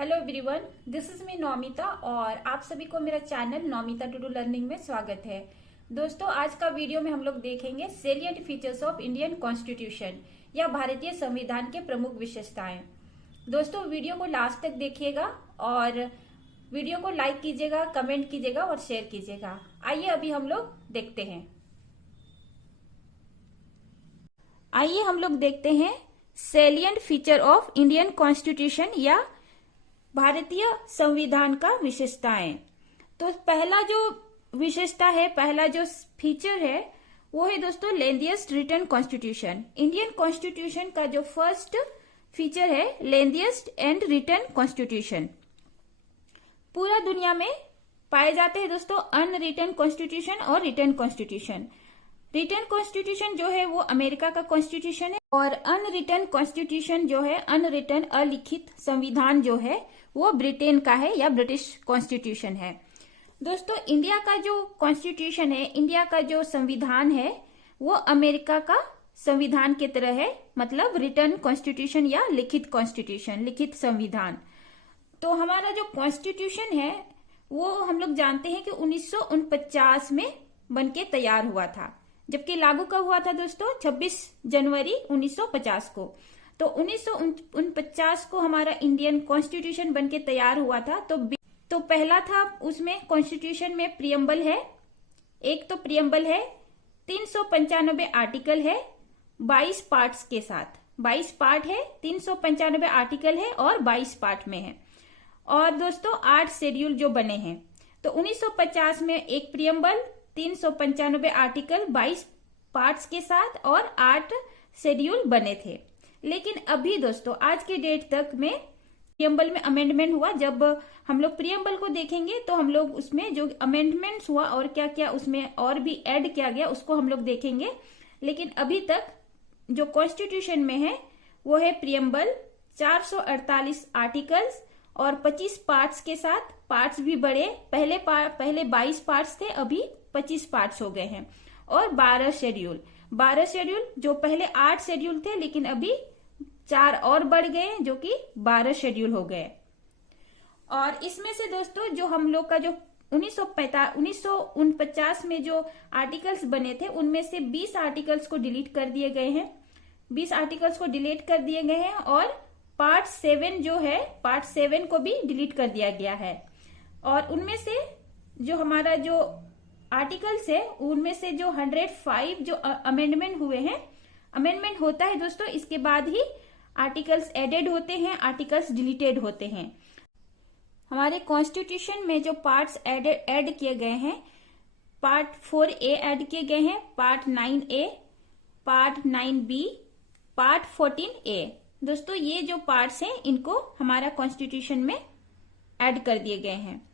Hello everyone, this is me Naumita और आप सभी को मेरा channel Naumita to do learning में स्वागत है। दोस्तों, आज का वीडियो में हम लोग देखेंगे salient features of Indian constitution या भारतीय संविधान के प्रमुख विशेषताएं। दोस्तों, वीडियो को लास्ट तक देखिएगा और वीडियो को लाइक कीजिएगा, कमेंट कीजिएगा और शेयर कीजिएगा। आइए अभी हम लोग देखते हैं। आइए हम लोग देखते हैं salient feature of Indian constitution या भारतीय संविधान का विशेषताएं। तो पहला जो विशेषता है, पहला जो फीचर है वो है दोस्तों lengthiest written constitution. Indian constitution का जो फर्स्ट फीचर है लेंथीएस्ट एंड रिटन कॉन्स्टिट्यूशन। पूरा दुनिया में पाए जाते हैं दोस्तों अनरिटन कॉन्स्टिट्यूशन और रिटन कॉन्स्टिट्यूशन। रिटन कॉन्स्टिट्यूशन जो है वो अमेरिका का कॉन्स्टिट्यूशन है और अनरिटन कॉन्स्टिट्यूशन जो है, अनरिटन अलिखित संविधान जो है वो ब्रिटेन का है या ब्रिटिश कॉन्स्टिट्यूशन है। दोस्तों, इंडिया का जो कॉन्स्टिट्यूशन है, इंडिया का जो संविधान है वो अमेरिका का संविधान की तरह है, मतलब रिटन कॉन्स्टिट्यूशन या लिखित कॉन्स्टिट्यूशन, लिखित संविधान। तो हमारा जो कॉन्स्टिट्यूशन है वो हम लोग जानते हैं कि 1949 में बनके तैयार हुआ था, जबकि लागू कब हुआ था दोस्तों? 26 जनवरी 1950 को। तो 1949 को हमारा इंडियन कॉन्स्टिट्यूशन बनके तैयार हुआ था। तो पहला था, उसमें कॉन्स्टिट्यूशन में प्रियम्बल है, एक तो प्रियम्बल है, 395 आर्टिकल है 22 पार्ट्स के साथ। 22 पार्ट है, 395 आर्टिकल है और 22 पार्ट में है। और दोस्तों 8 शेड्यूल जो बने हैं। तो 1950 में एक प्रियम्बल, 395 आर्टिकल 22 पार्ट्स के साथ और 8 शेड्यूल बने थे। लेकिन अभी दोस्तों आज के डेट तक में प्रियम्बल में अमेंडमेंट हुआ। जब हम लोग प्रियम्बल को देखेंगे तो हम लोग उसमें जो अमेंडमेंट्स हुआ और क्या क्या उसमें और भी ऐड किया गया उसको हम लोग देखेंगे। लेकिन अभी तक जो कॉन्स्टिट्यूशन में है वो है प्रियम्बल, 448 आर्टिकल्स और 25 पार्ट्स के साथ। पार्ट्स भी बड़े, पहले 22 पार्ट्स थे, अभी 25 पार्ट्स हो गए हैं। और 12 शेड्यूल जो पहले 8 शेड्यूल थे लेकिन अभी 4 और बढ़ गए जो कि 12 शेड्यूल हो गए। और इसमें से दोस्तों जो हम लोग का जो 1949 में जो आर्टिकल्स बने थे उनमें से 20 आर्टिकल्स को डिलीट कर दिए गए हैं। 20 आर्टिकल्स को डिलीट कर दिए गए हैं और पार्ट 7 जो है, पार्ट 7 को भी डिलीट कर दिया गया है। और उनमें से जो हमारा जो आर्टिकल्स है उनमें से जो 105 जो अमेंडमेंट हुए हैं, अमेंडमेंट होता है दोस्तों, इसके बाद ही आर्टिकल्स एडेड होते हैं, आर्टिकल्स डिलीटेड होते हैं। हमारे कॉन्स्टिट्यूशन में जो पार्ट्स ऐड किए गए हैं, पार्ट 4A ऐड किए गए हैं, part 9A, part 9B, part 14A। दोस्तों ये जो पार्ट्स हैं इनको हमारा कॉन्स्टिट्यूशन में ऐड कर दिए गए हैं।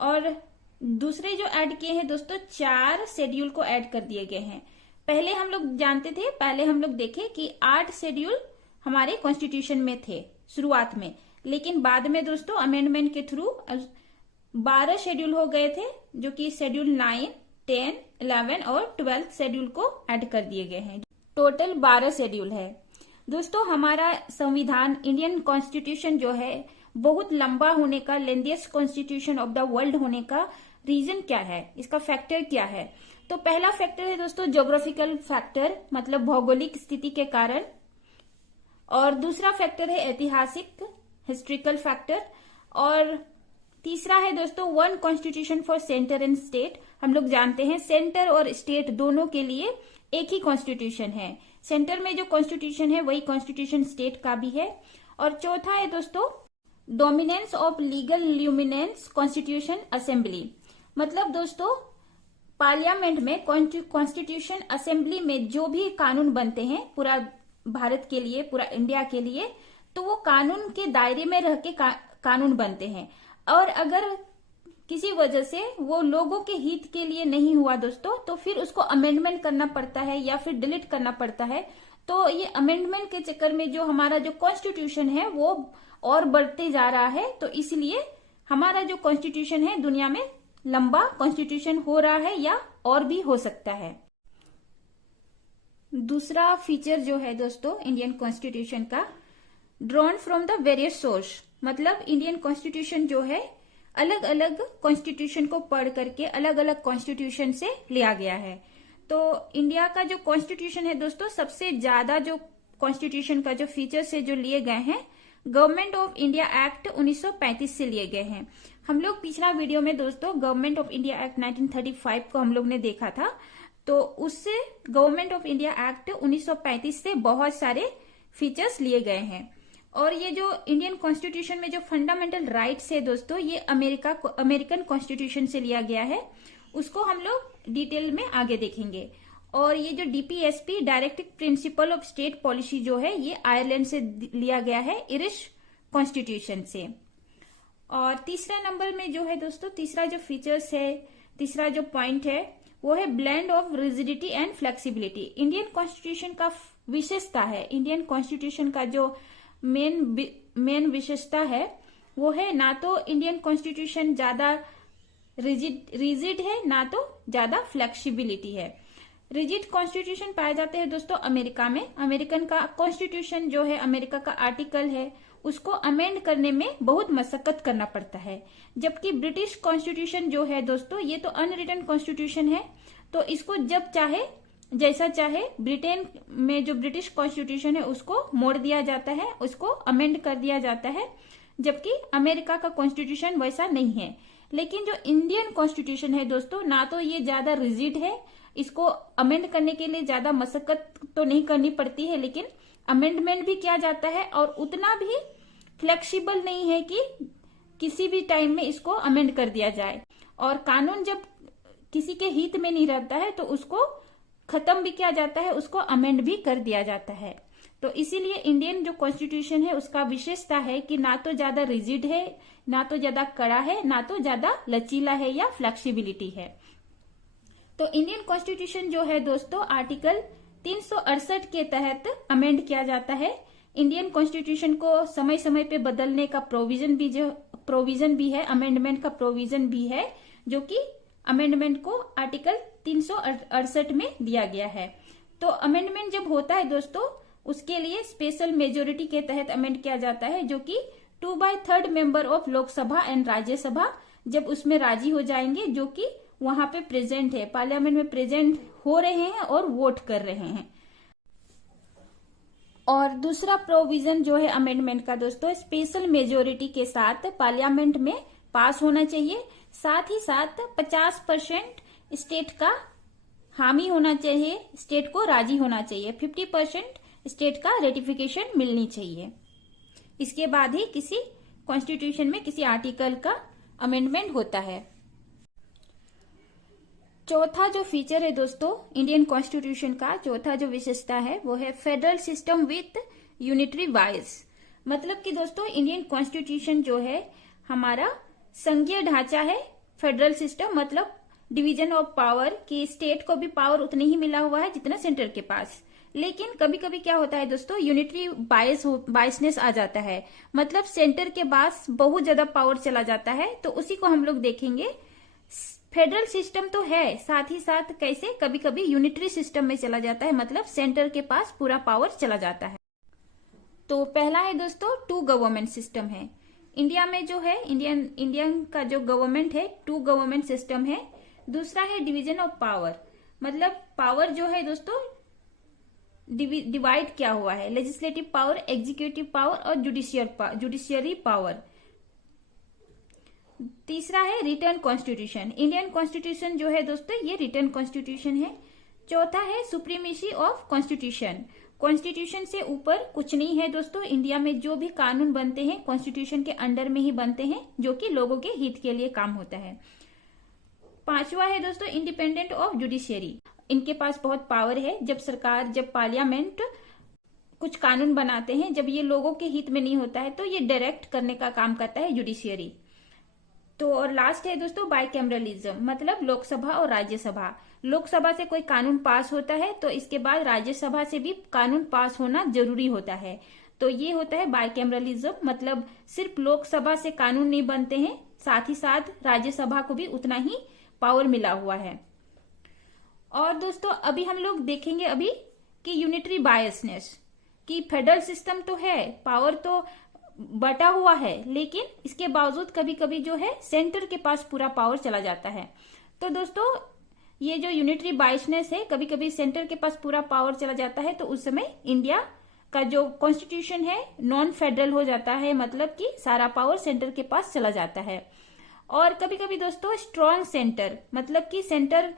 और दूसरे जो ऐड किए हैं दोस्तों, 4 शेड्यूल को ऐड कर दिए गए हैं। पहले हम लोग जानते थे, पहले हम लोग देखे कि 8 शेड्यूल हमारे कॉन्स्टिट्यूशन में थे शुरुआत में, लेकिन बाद में दोस्तों अमेंडमेंट के थ्रू 12 शेड्यूल हो गए थे, जो कि शेड्यूल 9, 10, 11 और 12 शेड्यूल को ऐड कर दिए गए हैं। टोटल 12 शेड्यूल है। दोस्तों हमारा संविधान, इंडियन कॉन्स्टिट्यूशन जो है बहुत लंबा होने का, lengthiest constitution of the world होने का रीजन क्या है, इसका फैक्टर क्या है? तो पहला फैक्टर है दोस्तों ज्योग्राफिकल फैक्टर, मतलब भौगोलिक स्थिति के कारण। और दूसरा फैक्टर है ऐतिहासिक, हिस्ट्रिकल फैक्टर। और तीसरा है दोस्तों one constitution for centre and state. हम लोग जानते हैं सेंटर और स्टेट दोनों के लिए एक ही कॉन्स्टिट्यूशन है। सेंटर में जो कॉन्स्टिट्यूशन है वही कॉन्स्टिट्यूशन स्टेट का भी है। और चौथा है दोस्तों dominance of legal luminance constitution assembly, मतलब दोस्तों पार्लियामेंट में, कॉन्स्टिट्यूशन असेंबली में जो भी कानून बनते हैं पूरा भारत के लिए, पूरा इंडिया के लिए, तो वो कानून के दायरे में रह के कानून बनते हैं। और अगर किसी वजह से वो लोगों के हित के लिए नहीं हुआ दोस्तों, तो फिर उसको अमेंडमेंट करना पड़ता है या फिर डिलीट करना पड़ता है। तो ये अमेंडमेंट के चक्कर में जो हमारा जो कॉन्स्टिट्यूशन है वो और बढ़ते जा रहा है। तो इसलिए हमारा जो कॉन्स्टिट्यूशन है दुनिया में लंबा कॉन्स्टिट्यूशन हो रहा है या और भी हो सकता है। दूसरा फीचर जो है दोस्तों इंडियन कॉन्स्टिट्यूशन का, drawn from the various source, मतलब इंडियन कॉन्स्टिट्यूशन जो है अलग अलग कॉन्स्टिट्यूशन को पढ़ करके अलग अलग कॉन्स्टिट्यूशन से लिया गया है। तो इंडिया का जो कॉन्स्टिट्यूशन है दोस्तों, सबसे ज्यादा जो कॉन्स्टिट्यूशन का जो फीचर्स है जो लिए गए हैं, गवर्नमेंट ऑफ इंडिया एक्ट 1935 से लिए गए हैं। हम लोग पिछला वीडियो में दोस्तों गवर्नमेंट ऑफ इंडिया एक्ट 1935 को हम लोग ने देखा था। तो उससे गवर्नमेंट ऑफ इंडिया एक्ट 1935 से बहुत सारे फीचर्स लिए गए हैं। और ये जो इंडियन कॉन्स्टिट्यूशन में जो फंडामेंटल राइट्स है दोस्तों, ये अमेरिकन कॉन्स्टिट्यूशन से लिया गया है। उसको हम लोग डिटेल में आगे देखेंगे। और ये जो DPSP directive principle of state policy जो है, ये आयरलैंड से लिया गया है, इरिश कॉन्स्टिट्यूशन से। और तीसरा नंबर में जो है दोस्तों, तीसरा जो फीचर्स है, तीसरा जो पॉइंट है वो है blend of rigidity and flexibility. Indian constitution का विशेषता है, इंडियन कॉन्स्टिट्यूशन का जो मेन विशेषता है वो है, ना तो इंडियन कॉन्स्टिट्यूशन ज्यादा रिजिड है, ना तो ज्यादा फ्लेक्सिबिलिटी है। रिजिड कॉन्स्टिट्यूशन पाए जाते हैं दोस्तों अमेरिका में। अमेरिकन का कॉन्स्टिट्यूशन जो है, अमेरिका का आर्टिकल है, उसको अमेंड करने में बहुत मशक्कत करना पड़ता है। जबकि ब्रिटिश कॉन्स्टिट्यूशन जो है दोस्तों, ये तो अनरिटन कॉन्स्टिट्यूशन है, तो इसको जब चाहे जैसा चाहे ब्रिटेन में जो ब्रिटिश कॉन्स्टिट्यूशन है उसको मोड़ दिया जाता है, उसको अमेंड कर दिया जाता है। जबकि अमेरिका का कॉन्स्टिट्यूशन वैसा नहीं है। लेकिन जो इंडियन कॉन्स्टिट्यूशन है दोस्तों, ना तो ये ज्यादा रिजिड है, इसको अमेंड करने के लिए ज्यादा मशक्कत तो नहीं करनी पड़ती है, लेकिन अमेंडमेंट भी किया जाता है, और उतना भी फ्लेक्सिबल नहीं है कि किसी भी टाइम में इसको अमेंड कर दिया जाए। और कानून जब किसी के हित में नहीं रहता है तो उसको खत्म भी किया जाता है, उसको अमेंड भी कर दिया जाता है। तो इसीलिए इंडियन जो कॉन्स्टिट्यूशन है उसका विशेषता है कि ना तो ज्यादा रिजिड है, ना तो ज्यादा कड़ा है, ना तो ज्यादा लचीला है या फ्लेक्सिबिलिटी है। तो इंडियन कॉन्स्टिट्यूशन जो है दोस्तों, आर्टिकल 368 के तहत अमेंड किया जाता है। इंडियन कॉन्स्टिट्यूशन को समय समय पे बदलने का प्रोविजन भी है, अमेंडमेंट का प्रोविजन भी है, जो कि अमेंडमेंट को आर्टिकल 368 में दिया गया है। तो अमेंडमेंट जब होता है दोस्तों, उसके लिए स्पेशल मेजोरिटी के तहत अमेंड किया जाता है, जो कि 2/3 member of Lok Sabha and Rajya Sabha जब उसमें राजी हो जाएंगे, जो कि वहां पे प्रेजेंट है, पार्लियामेंट में प्रेजेंट हो रहे हैं और वोट कर रहे हैं। और दूसरा प्रोविजन जो है अमेंडमेंट का दोस्तों, स्पेशल मेजोरिटी के साथ पार्लियामेंट में पास होना चाहिए। साथ ही साथ 50% स्टेट का हामी होना चाहिए, स्टेट को राजी होना चाहिए, 50% स्टेट का रेटिफिकेशन मिलनी चाहिए। इसके बाद ही किसी कॉन्स्टिट्यूशन में किसी आर्टिकल का अमेंडमेंट होता है। चौथा जो फीचर है दोस्तों इंडियन कॉन्स्टिट्यूशन का, चौथा जो विशेषता है वो है federal system with unitary wise. मतलब कि दोस्तों इंडियन कॉन्स्टिट्यूशन जो है हमारा संघीय ढांचा है, फेडरल सिस्टम मतलब डिवीजन ऑफ पावर, की स्टेट को भी पावर उतनी ही मिला हुआ है जितना सेंटर के पास। लेकिन कभी कभी क्या होता है दोस्तों, यूनिटरी बायसनेस आ जाता है, मतलब सेंटर के पास बहुत ज्यादा पावर चला जाता है। तो उसी को हम लोग देखेंगे। फेडरल सिस्टम तो है, साथ ही साथ कैसे कभी कभी यूनिटरी सिस्टम में चला जाता है, मतलब सेंटर के पास पूरा पावर चला जाता है। तो पहला है दोस्तों टू गवर्नमेंट सिस्टम है। इंडिया में जो है इंडियन का जो गवर्नमेंट है, टू गवर्नमेंट सिस्टम है। दूसरा है डिवीजन ऑफ पावर, मतलब पावर जो है दोस्तों डिवाइड किया हुआ है, लेजिस्लेटिव पावर, एग्जीक्यूटिव पावर और जुडिशियरी पावर। तीसरा है रिटर्न कॉन्स्टिट्यूशन। इंडियन कॉन्स्टिट्यूशन जो है दोस्तों ये रिटर्न कॉन्स्टिट्यूशन है। चौथा है सुप्रीमेसी ऑफ कॉन्स्टिट्यूशन। कॉन्स्टिट्यूशन से ऊपर कुछ नहीं है दोस्तों। इंडिया में जो भी कानून बनते हैं कॉन्स्टिट्यूशन के अंडर में ही बनते हैं, जो कि लोगों के हित के लिए काम होता है। पांचवा है दोस्तों इंडिपेंडेंट ऑफ जुडिशियरी। इनके पास बहुत पावर है। जब पार्लियामेंट कुछ कानून बनाते हैं, जब ये लोगों के हित में नहीं होता है तो ये डायरेक्ट करने का काम करता है जुडिशियरी। तो और लास्ट है दोस्तों बाइकैमरलिज्म, मतलब लोकसभा और राज्यसभा। लोकसभा से कोई कानून पास होता है तो इसके बाद राज्यसभा से भी कानून पास होना जरूरी होता है। तो ये होता है बाइकैमरलिज्म, मतलब सिर्फ लोकसभा से कानून नहीं बनते हैं, साथ ही साथ राज्यसभा को भी उतना ही पावर मिला हुआ है। और दोस्तों अभी हम लोग देखेंगे अभी कि यूनिटरी बायसनेस, कि फेडरल सिस्टम तो है, पावर तो बटा हुआ है, लेकिन इसके बावजूद कभी कभी जो है सेंटर के पास पूरा पावर चला जाता है। तो दोस्तों ये जो यूनिटरी बाइसनेस है, कभी कभी सेंटर के पास पूरा पावर चला जाता है, तो उस समय इंडिया का जो कॉन्स्टिट्यूशन है नॉन फेडरल हो जाता है, मतलब कि सारा पावर सेंटर के पास चला जाता है। और कभी कभी दोस्तों स्ट्रॉन्ग सेंटर, मतलब कि सेंटर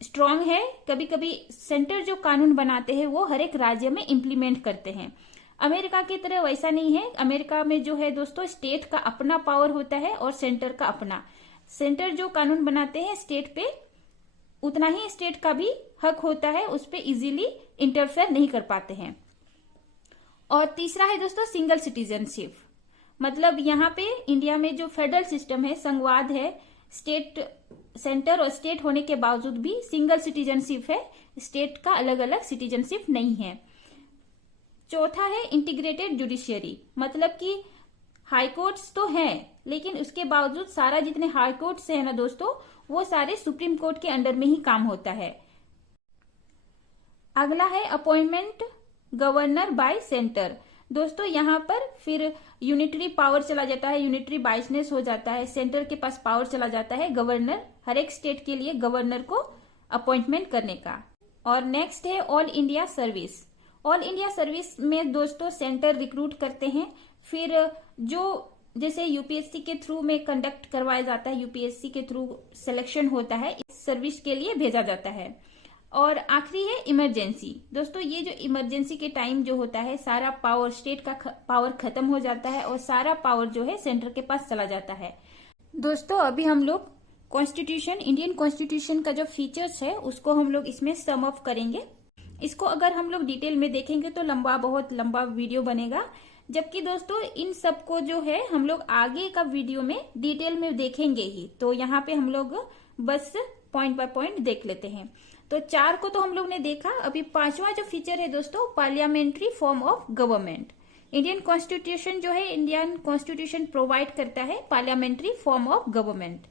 स्ट्रॉन्ग है, कभी कभी सेंटर जो कानून बनाते हैं वो हर एक राज्य में इम्प्लीमेंट करते हैं। अमेरिका की तरह वैसा नहीं है। अमेरिका में जो है दोस्तों स्टेट का अपना पावर होता है और सेंटर का अपना। सेंटर जो कानून बनाते हैं स्टेट पे, उतना ही स्टेट का भी हक होता है, उस पर इजीली इंटरफेयर नहीं कर पाते हैं। और तीसरा है दोस्तों सिंगल सिटीजनशिप, मतलब यहाँ पे इंडिया में जो फेडरल सिस्टम है, संघवाद है, स्टेट सेंटर और स्टेट होने के बावजूद भी सिंगल सिटीजनशिप है, स्टेट का अलग अलग सिटीजनशिप नहीं है। चौथा है इंटीग्रेटेड जुडिशियरी, मतलब कि हाई कोर्ट्स तो हैं, लेकिन उसके बावजूद सारा जितने हाई कोर्ट्स है ना दोस्तों, वो सारे सुप्रीम कोर्ट के अंडर में ही काम होता है। अगला है अपॉइंटमेंट गवर्नर बाय सेंटर। दोस्तों यहाँ पर फिर यूनिटरी पावर चला जाता है, यूनिटरी बाइसनेस हो जाता है, सेंटर के पास पावर चला जाता है गवर्नर, हर एक स्टेट के लिए गवर्नर को अपॉइंटमेंट करने का। और नेक्स्ट है all India service. All India service में दोस्तों सेंटर रिक्रूट करते हैं, फिर जो जैसे यूपीएससी के थ्रू में कंडक्ट करवाया जाता है, यूपीएससी के थ्रू सिलेक्शन होता है, इस सर्विस के लिए भेजा जाता है। और आखिरी है इमरजेंसी। दोस्तों ये जो इमरजेंसी के टाइम जो होता है, सारा पावर स्टेट का पावर खत्म हो जाता है और सारा पावर जो है सेंटर के पास चला जाता है। दोस्तों अभी हम लोग कॉन्स्टिट्यूशन, इंडियन कॉन्स्टिट्यूशन का जो फीचर्स है उसको हम लोग इसमें सम अप करेंगे। इसको अगर हम लोग डिटेल में देखेंगे तो बहुत लंबा वीडियो बनेगा, जबकि दोस्तों इन सबको जो है हम लोग आगे का वीडियो में डिटेल में देखेंगे ही। तो यहाँ पे हम लोग बस पॉइंट बाय पॉइंट देख लेते हैं। तो 4 को तो हम लोग ने देखा, अभी 5वां जो फीचर है दोस्तों parliamentary form of government. Indian constitution जो है, इंडियन कॉन्स्टिट्यूशन प्रोवाइड करता है parliamentary form of government.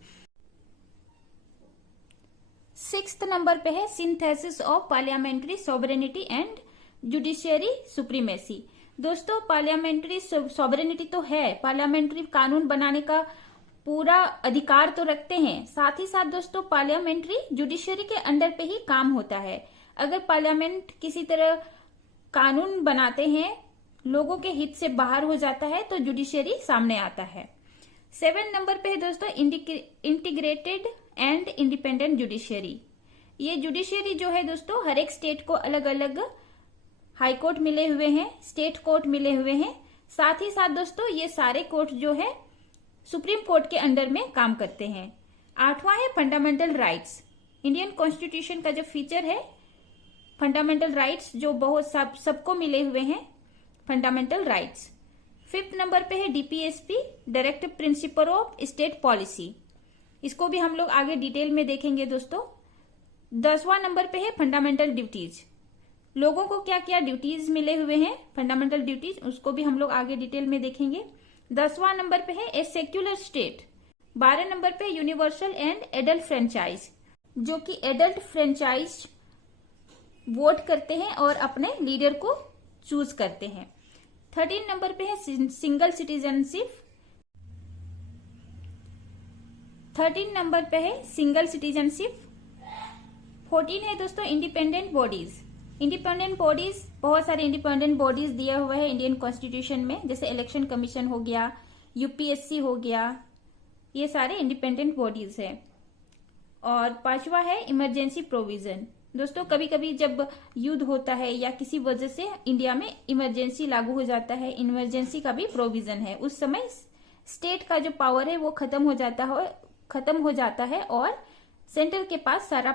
6th number पे है synthesis of parliamentary sovereignty and judiciary supremacy. दोस्तों पार्लियामेंट्री सॉवरेनिटी तो है, पार्लियामेंट्री कानून बनाने का पूरा अधिकार तो रखते हैं, साथ ही साथ दोस्तों पार्लियामेंट्री जुडिशियरी के अंडर पे ही काम होता है। अगर पार्लियामेंट किसी तरह कानून बनाते हैं, लोगों के हित से बाहर हो जाता है, तो जुडिशियरी सामने आता है। 7 नंबर पे है दोस्तों इंटीग्रेटेड एंड इंडिपेंडेंट जुडिशियरी। ये जुडिशियरी जो है दोस्तों हर एक स्टेट को अलग अलग हाई कोर्ट मिले हुए हैं, स्टेट कोर्ट मिले हुए हैं, साथ ही साथ दोस्तों ये सारे कोर्ट जो है सुप्रीम कोर्ट के अंडर में काम करते हैं। 8वां है फंडामेंटल राइट्स। इंडियन कॉन्स्टिट्यूशन का जो फीचर है फंडामेंटल राइट्स, जो बहुत सबको मिले हुए हैं फंडामेंटल राइट्स। 5th नंबर पे है DPSP, direct principle of state policy. इसको भी हम लोग आगे डिटेल में देखेंगे दोस्तों। 10वां नंबर पे है फंडामेंटल ड्यूटीज। लोगों को क्या क्या ड्यूटीज मिले हुए हैं, फंडामेंटल ड्यूटीज, उसको भी हम लोग आगे डिटेल में देखेंगे। 10वां नंबर पे है ए सेक्युलर स्टेट। 12 नंबर पे यूनिवर्सल एंड एडल्ट फ्रेंचाइज, जो कि एडल्ट फ्रेंचाइज वोट करते हैं और अपने लीडर को चूज करते हैं। 13 नंबर पे है सिंगल सिटीजनशिप। 13 नंबर पे है सिंगल सिटीजनशिप। 14 है दोस्तों इंडिपेंडेंट बॉडीज। इंडिपेंडेंट बॉडीज, बहुत सारे इंडिपेंडेंट बॉडीज दिया हुआ है इंडियन कॉन्स्टिट्यूशन में, जैसे इलेक्शन कमीशन हो गया, यूपीएससी हो गया, ये सारे इंडिपेंडेंट बॉडीज है। और 5वां है इमरजेंसी प्रोविजन। दोस्तों कभी कभी जब युद्ध होता है या किसी वजह से इंडिया में इमरजेंसी लागू हो जाता है, इमरजेंसी का भी प्रोविजन है, उस समय स्टेट का जो पावर है वो खत्म हो जाता है और सेंटर के पास सारा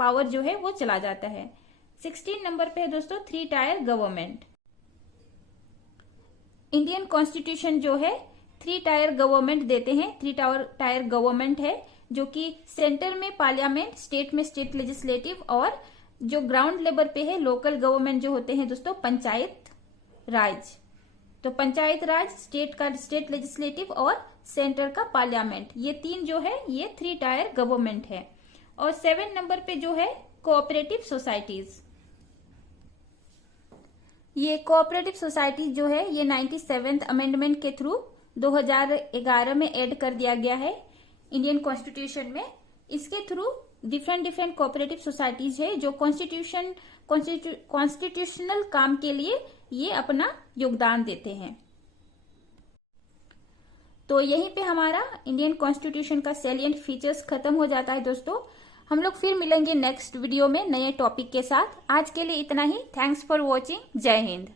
पावर जो है वो चला जाता है। 16 नंबर पे है दोस्तों 3 टायर गवर्नमेंट। इंडियन कॉन्स्टिट्यूशन जो है 3 टायर गवर्नमेंट देते हैं। 3 टायर गवर्नमेंट है, जो कि सेंटर में पार्लियामेंट, स्टेट में स्टेट लेजिस्लेटिव, और जो ग्राउंड लेवल पे है लोकल गवर्नमेंट जो होते हैं दोस्तों पंचायत राज। तो पंचायत राज, स्टेट का स्टेट लेजिस्लेटिव और सेंटर का पार्लियामेंट, ये 3 जो है ये 3 टायर गवर्नमेंट है। और 7 नंबर पे जो है कोऑपरेटिव सोसाइटीज। ये कोऑपरेटिव सोसाइटी जो है ये 97th अमेंडमेंट के थ्रू 2011 में ऐड कर दिया गया है इंडियन कॉन्स्टिट्यूशन में। इसके थ्रू डिफरेंट कोऑपरेटिव सोसाइटीज है जो कॉन्स्टिट्यूशनल काम के लिए ये अपना योगदान देते हैं। तो यहीं पे हमारा इंडियन कॉन्स्टिट्यूशन का सैलिएंट फीचर्स खत्म हो जाता है दोस्तों। हम लोग फिर मिलेंगे नेक्स्ट वीडियो में नए टॉपिक के साथ। आज के लिए इतना ही। Thanks for watching. जय हिंद।